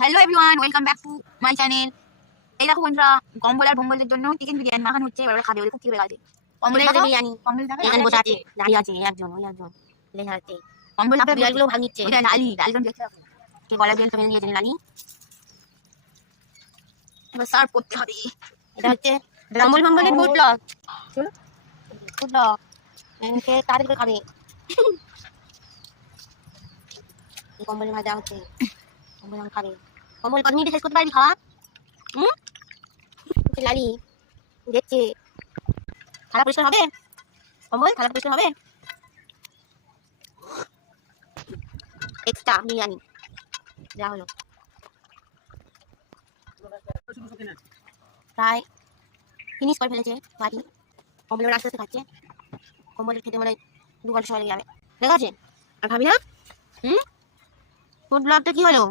Hello everyone, welcome back to my channel. এই দেখো বন্ধুরা, কম্বল আর ভম্বলদের জন্য চিকেন বিরিয়ানি মাখানো হচ্ছে। এবার ওরা খাবে, ওদের খুব খিদে গেছে। কম্বল বিরিয়ানি, কম্বল এখানে বসে আছে, দাঁড়িয়ে আছে একজন, ওই একজন লেখা আছে। কম্বল বিড়ালগুলো ভাগ নিচ্ছে। ওটা লালি, লালজন দেখতে হবে। কে গলা দিয়ে ফেলে নিয়েছেন লালি। এবার সার্ভ করতে হবে। এটা হচ্ছে কম্বল ভম্বলের ফুড ব্লগ। ফুড ব্লগ সে তাদের করে খাবে। কম্বল ভাজা হচ্ছে, কম্বল খাবে। কম্বল 5 মিনিটে শেষ করতে পারবি খাওয়া? লালি দেখছে। থালা পরিষ্কার হবে? কম্বল থালা পরিষ্কার হবে? এক্সট্রা বিরিয়ানি যা হলো প্রায় ফিনিশ করে ফেলেছে বাড়ি। কম্বল আস্তে আস্তে খাচ্ছে। কম্বলের খেতে মানে 2 ঘন্টা সময় লেগে যাবে। ঠিক আছে? আর খাবি না? ফুড ব্লগটা কি হলো?